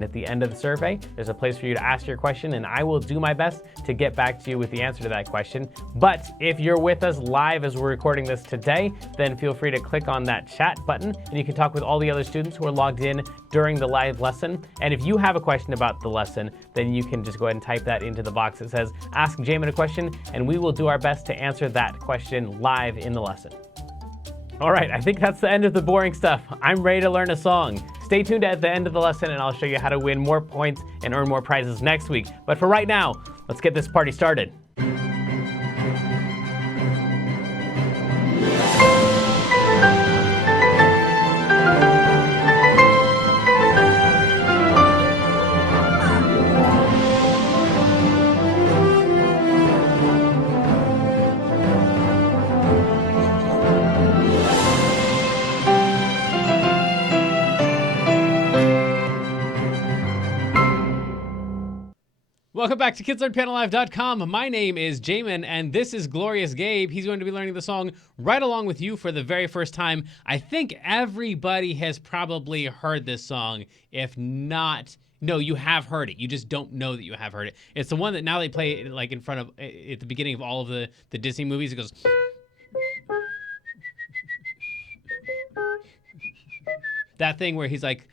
At the end of the survey, there's a place for you to ask your question, and I will do my best to get back to you with the answer to that question. But if you're with us live as we're recording this today, then feel free to click on that chat button, and you can talk with all the other students who are logged in during the live lesson. And if you have a question about the lesson, then you can just go ahead and type that into the box that says, Ask Jamin a question, and we will do our best to answer that question live in the lesson. All right, I think that's the end of the boring stuff. I'm ready to learn a song. Stay tuned at the end of the lesson and I'll show you how to win more points and earn more prizes next week. But for right now, let's get this party started. Welcome back to KidsLearnPianoLive.com. My name is Jamin, and this is Glorious Gabe. He's going to be learning the song right along with you for the very first time. I think everybody has probably heard this song. If not, no, you have heard it. You just don't know that you have heard it. It's the one that now they play like in front of, at the beginning of all of the Disney movies. It goes... that thing where he's like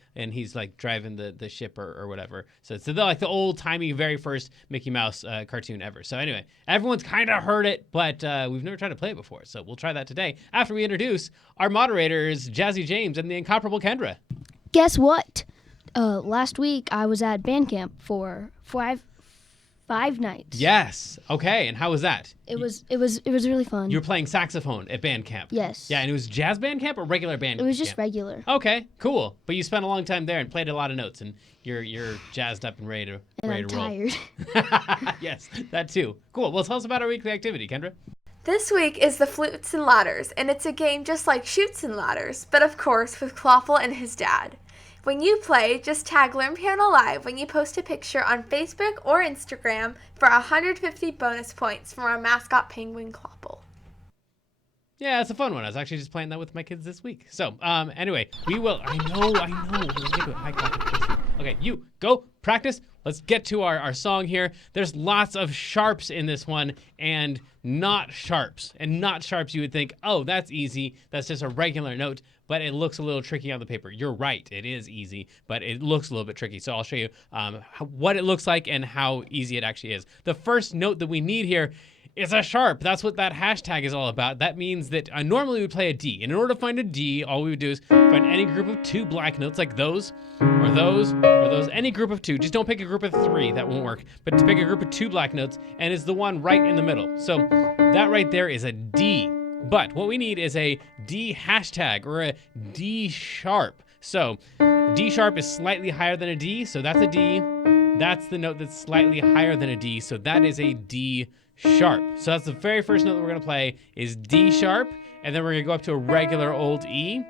driving the ship or whatever. So it's like the old timey very first Mickey Mouse cartoon ever. So anyway, everyone's kind of heard it, but we've never tried to play it before. So we'll try that today after we introduce our moderators, Jazzy James and the incomparable Kendra. Guess what? Last week I was at band camp for five nights. Yes. Okay. And how was that? It was really fun. You were playing saxophone at band camp. Yes. Yeah, and it was jazz band camp or regular band camp? It was just regular. Okay, cool. But you spent a long time there and played a lot of notes, and you're jazzed up and ready to I'm roll. tired. Yes, that too. Cool. Well, tell us about our weekly activity, Kendra. This week is the Flutes and Ladders, and it's a game just like Chutes and Ladders, but of course with Clopple and his dad. When you play, just tag Learn Piano Live when you post a picture on Facebook or Instagram for 150 bonus points from our mascot penguin Clopple. Yeah, it's a fun one. I was actually just playing that with my kids this week. So, anyway, we will... I know. We'll get to it. Okay, you go practice. Let's get to our song here. There's lots of sharps in this one and not sharps. And not sharps, you would think, oh, that's easy. That's just a regular note. But it looks a little tricky on the paper. You're right. It is easy, but it looks a little bit tricky. So I'll show you what it looks like and how easy it actually is. The first note that we need here is a sharp. That's what that hashtag is all about. That means that normally we would play a D. And in order to find a D, all we would do is find any group of two black notes like those, or those, or those, any group of two. Just don't pick a group of three. That won't work. But to pick a group of two black notes, and it's the one right in the middle. So that right there is a D. But what we need is a D hashtag or a D sharp. So D sharp is slightly higher than a D, so that's a D. That's the note that's slightly higher than a D, so that is a D sharp. So that's the very first note that we're gonna play is D sharp, and then we're gonna go up to a regular old E,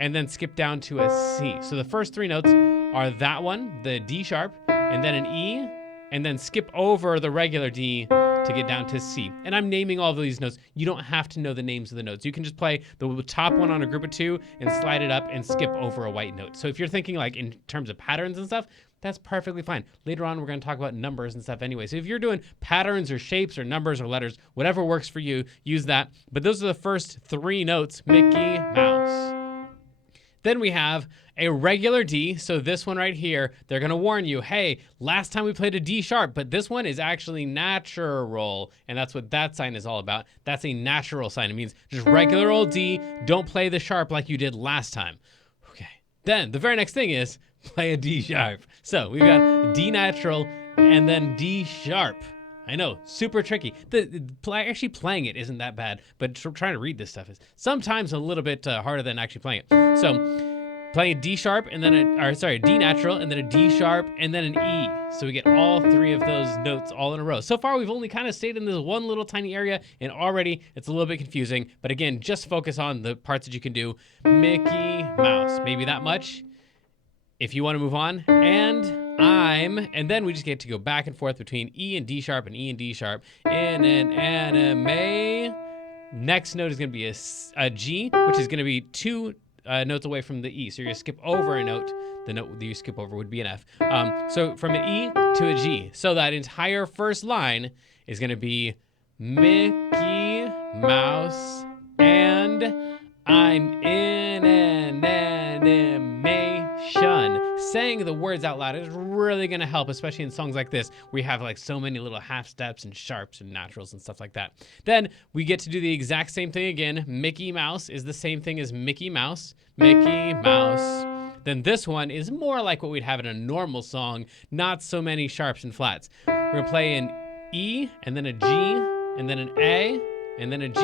and then skip down to a C. So the first three notes are that one, the D sharp, and then an E, and then skip over the regular D to get down to C. And I'm naming all of these notes. You don't have to know the names of the notes. You can just play the top one on a group of two and slide it up and skip over a white note. So if you're thinking like in terms of patterns and stuff, that's perfectly fine. Later on, we're going to talk about numbers and stuff anyway. So if you're doing patterns or shapes or numbers or letters, whatever works for you, use that. But those are the first three notes, Mickey Mouse. Then we have a regular D. So this one right here, they're going to warn you, hey, last time we played a D sharp, but this one is actually natural. And that's what that sign is all about. That's a natural sign. It means just regular old D. Don't play the sharp like you did last time. Okay. Then the very next thing is play a D sharp. So we've got D natural and then D sharp. I know, super tricky. Actually playing it isn't that bad, but trying to read this stuff is sometimes a little bit harder than actually playing it. So playing a D sharp and then a D natural and then a D sharp and then an E. So we get all three of those notes all in a row. So far, we've only kind of stayed in this one little tiny area, and already it's a little bit confusing. But again, just focus on the parts that you can do. Mickey Mouse, maybe that much. If you want to move on, and then we just get to go back and forth between E and D sharp and E and D sharp in an anime. Next note is going to be a G, which is going to be two notes away from the E. So you're going to skip over a note. the note that you skip over would be an F. So from an E to a G. So that entire first line is going to be Mickey Mouse and I'm in an animation. Saying the words out loud is really going to help, especially in songs like this, where we have like so many little half steps and sharps and naturals and stuff like that. Then we get to do the exact same thing again. Mickey Mouse is the same thing as Mickey Mouse. Mickey Mouse. Then this one is more like what we'd have in a normal song, not so many sharps and flats. We're going to play an E, and then a G, and then an A, and then a G,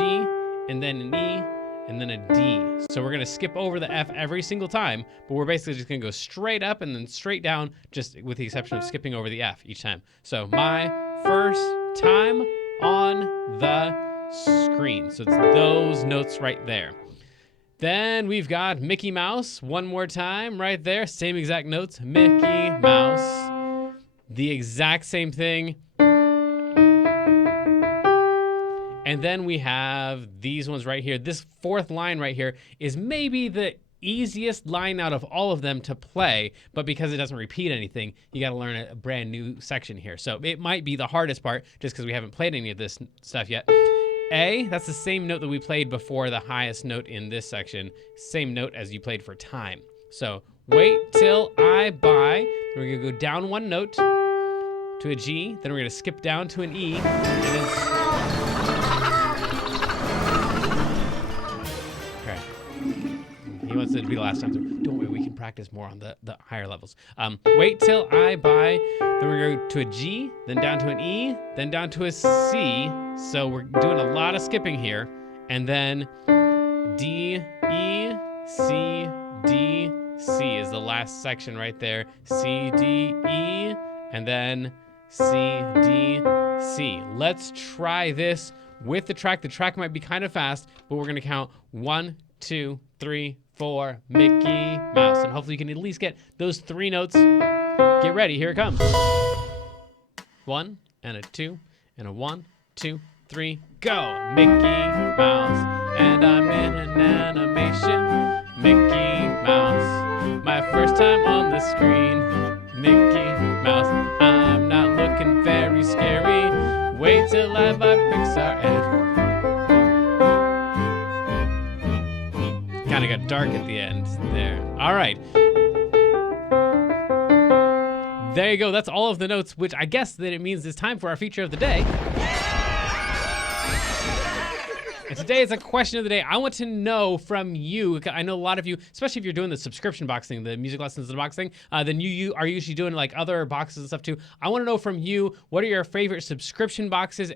and then an E, and then a D. So we're going to skip over the F every single time, but we're basically just going to go straight up and then straight down, just with the exception of skipping over the F each time. So my first time on the screen. So it's those notes right there. Then we've got Mickey Mouse one more time right there. Same exact notes, Mickey Mouse. The exact same thing. And then we have these ones right here. This fourth line right here is maybe the easiest line out of all of them to play, but because it doesn't repeat anything, you got to learn a brand new section here. So it might be the hardest part just because we haven't played any of this stuff yet. A, that's the same note that we played before, the highest note in this section. Same note as you played for time. So wait till I buy. Then we're going to go down one note to a G. Then we're going to skip down to an E. And then... Okay. He wants it to be the last time. So don't worry, we can practice more on the higher levels. Wait till I buy. Then we're going to go to a G, then down to an E, then down to a C. So we're doing a lot of skipping here. And then D, E, C, D, C is the last section right there. C, D, E, and then C, D, C. Let's try this with the track. The track might be kind of fast, but we're going to count 1, 2, 3, 4, Mickey Mouse. And hopefully you can at least get those 3 notes. Get ready, here it comes. 1 and a 2 and a 1, 2, 3, go. Mickey Mouse, and I'm in an animation. Mickey Mouse, my first time on the screen. Mickey Mouse, I'm not looking very scary. Wait till I buy Pixar and... Kind of got dark at the end there. All right. There you go. That's all of the notes, which I guess that it means it's time for our feature of the day. And today is a question of the day. I want to know from you. I know a lot of you, especially if you're doing the subscription box thing, the music lessons in the box thing, then you are usually doing like other boxes and stuff too. I want to know from you, what are your favorite subscription boxes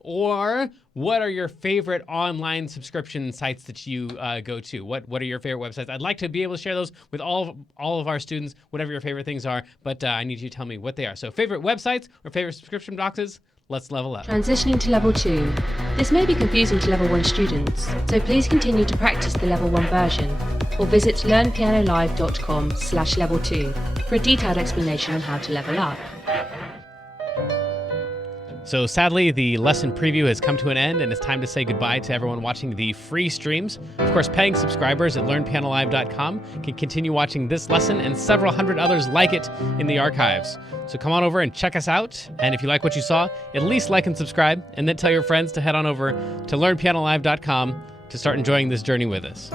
or what are your favorite online subscription sites that you go to? What are your favorite websites? I'd like to be able to share those with all of our students, whatever your favorite things are, but I need you to tell me what they are. So favorite websites or favorite subscription boxes? Let's level up. Transitioning to level 2. This may be confusing to level 1 students, so please continue to practice the level 1 version or visit learnpianolive.com/level 2 for a detailed explanation on how to level up. So sadly, the lesson preview has come to an end, and it's time to say goodbye to everyone watching the free streams. Of course, paying subscribers at learnpianolive.com can continue watching this lesson and several hundred others like it in the archives. So come on over and check us out, and if you like what you saw, at least like and subscribe, and then tell your friends to head on over to learnpianolive.com to start enjoying this journey with us.